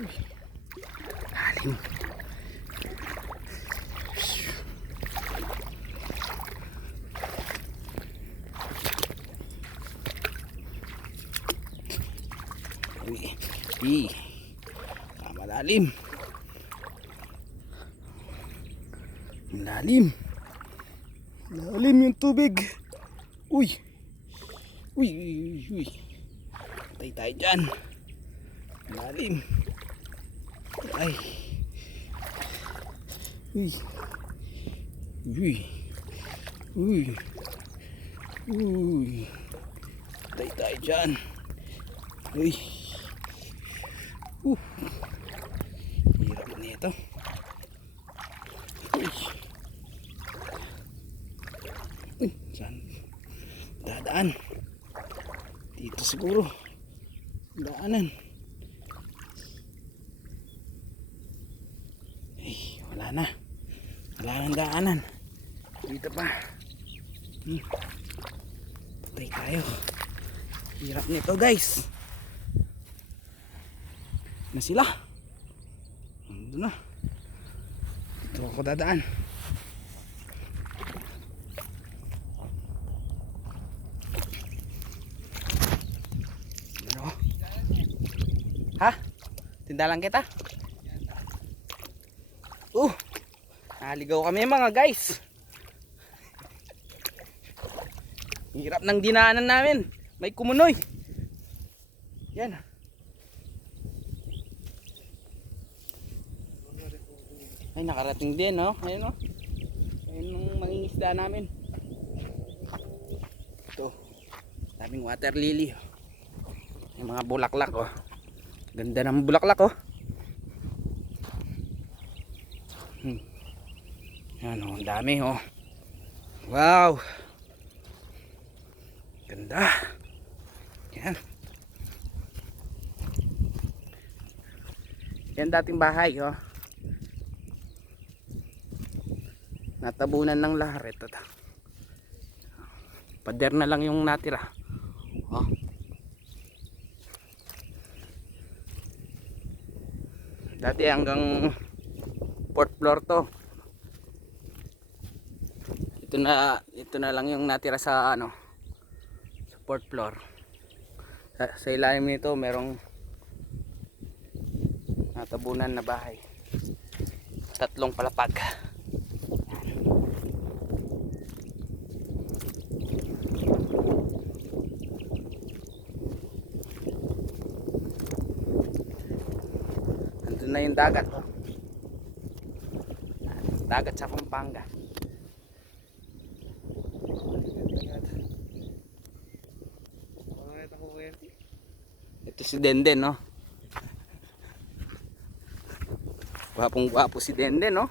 Lalim. Uy, uy. Ah, malalim. Malalim. Malalim yung tubig. Uy. Uy, uy, uy. Patay tayo dyan. Malalim. Ay. Uy. Uy. Uy. Uy. Patay tayo dyan. Uy. Uh. Hirap nito. Uy. Uy, saan? Dadaan. Dito siguro. Daanan. Ay, na. Wala nang daanan. Dito pa. Hmm. Patay tayo. Hirap nito guys. Na sila. Ando na. Dito ako dadaan. Ano? Ha? Tindalan kita? Uh! Naligaw kami mga guys. Hirap ng dinaanan namin. May kumunoy. Yan. Ay, nakarating din, no? Ayun, no? Ayun ang mangingisda namin. Ito. Daming water lily. oh. Yung mga bulaklak, oh. Ganda ng bulaklak, oh. Hmm. Oh. Ang dami, oh. Wow. Ganda. Yan. Yan dating bahay, oh. Natabunan ng lahar ito. Pader na lang yung natira. Oh. Dati hanggang fourth floor to. Ito na ito na lang yung natira sa ano sa fourth floor. Sa, sa ilalim nito merong natabunan na bahay. Tatlong palapag. Andun na yung dagat. Oh. Dagat sa Pampanga. Ito si Denden, no? Gwapong gwapo si Denden, no?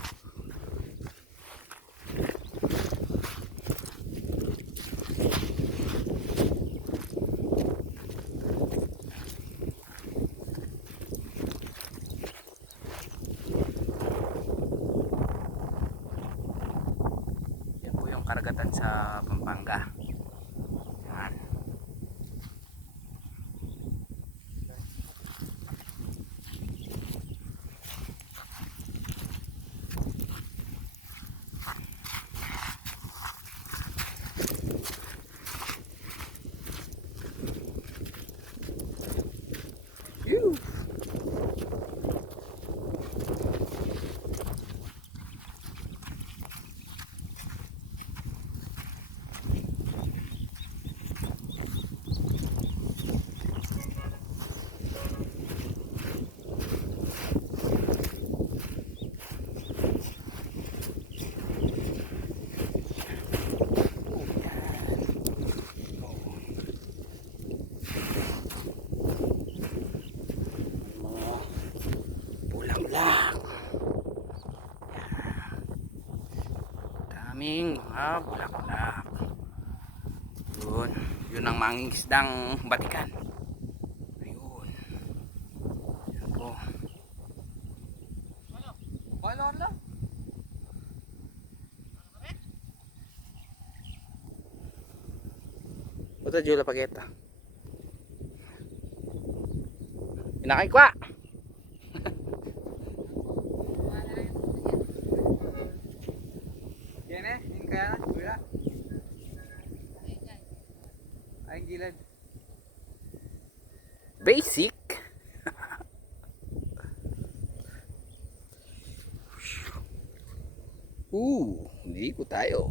Yan po yung karagatan sa Pampanga. Yan. Phew. mga bulang-bulang. Mga bulang-bulang. Yun. Yun ang mangingisdang batikan. Ayun. Yan po. Balon lang. Ito Jula Pageta. Pinakay kwa. yan, kuya? Ay, gilid. Basic. Ooh, hindi ko tayo.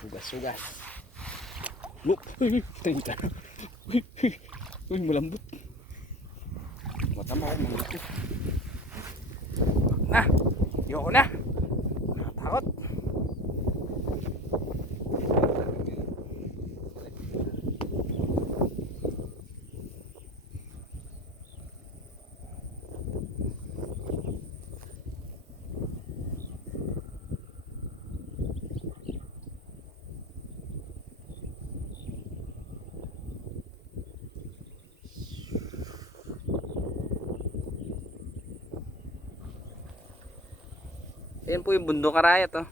Sugas, sugas. Look, uy, tingin Uy, uy, malambot. Mata mo ako, malambot. Na, yoko na. Ayan po yung bundok karayat oh.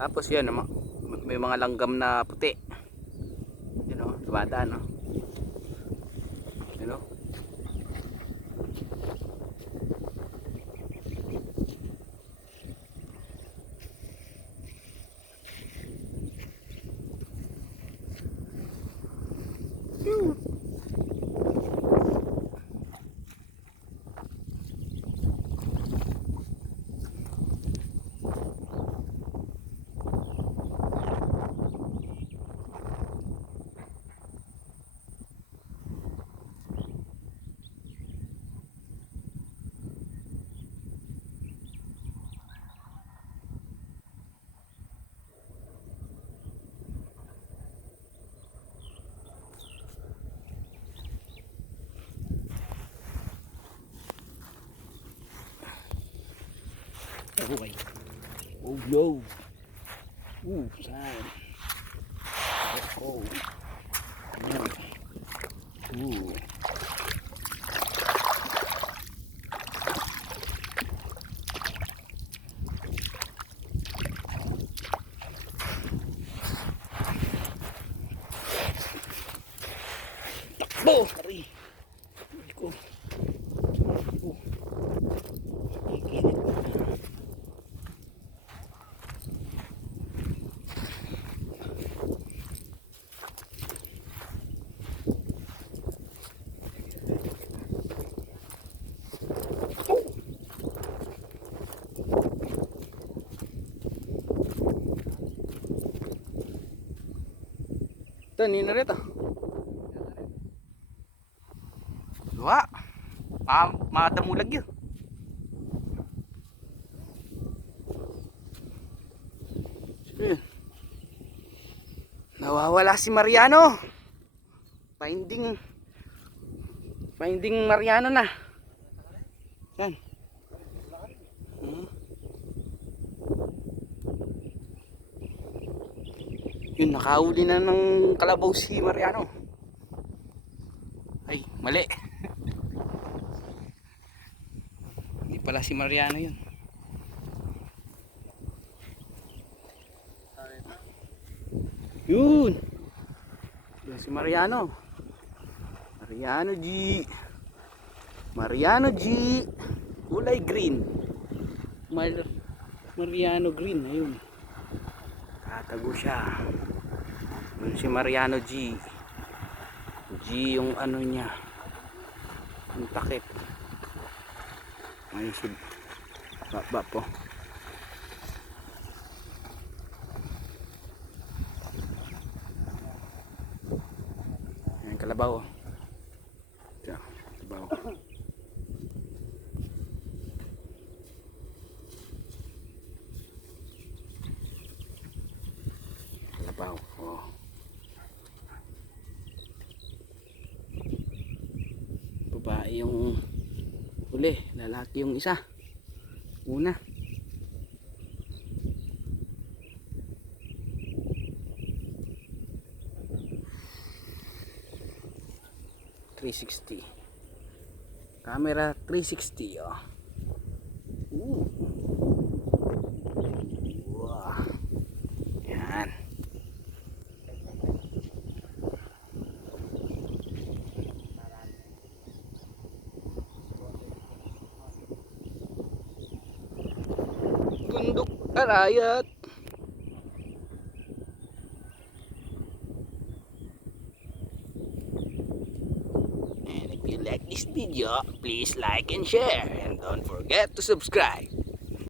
Tapos yan, ma- may mga langgam na puti. Yun o, dumadaan o. Yun o. Buhay. Oh, yo. Uh, saan? Let's go. Ayan. Uh. Ito, nina rito. Luha. Ma madamulag yun. Yun? Nawawala si Mariano. Finding Finding Mariano na. Yan. Yun, nakauli na ng kalabaw si Mariano. Ay, mali. Hindi pala si Mariano yun. Yun. Yun si Mariano. Mariano G. Mariano G. Kulay green. Mar Mariano green. Ayun. Tatago siya. Si Mariano G. G yung ano niya. Yung takip. Ayun si Baba po. Ayan, kalabaw. Ito, kalabaw. Kalabaw. Oh. Babae yung huli. Lalaki yung isa. Una. 360. Camera 360 oh. Ooh. Wow. Yan. Bundok Arayat. And if you like this video, please like and share. And don't forget to subscribe.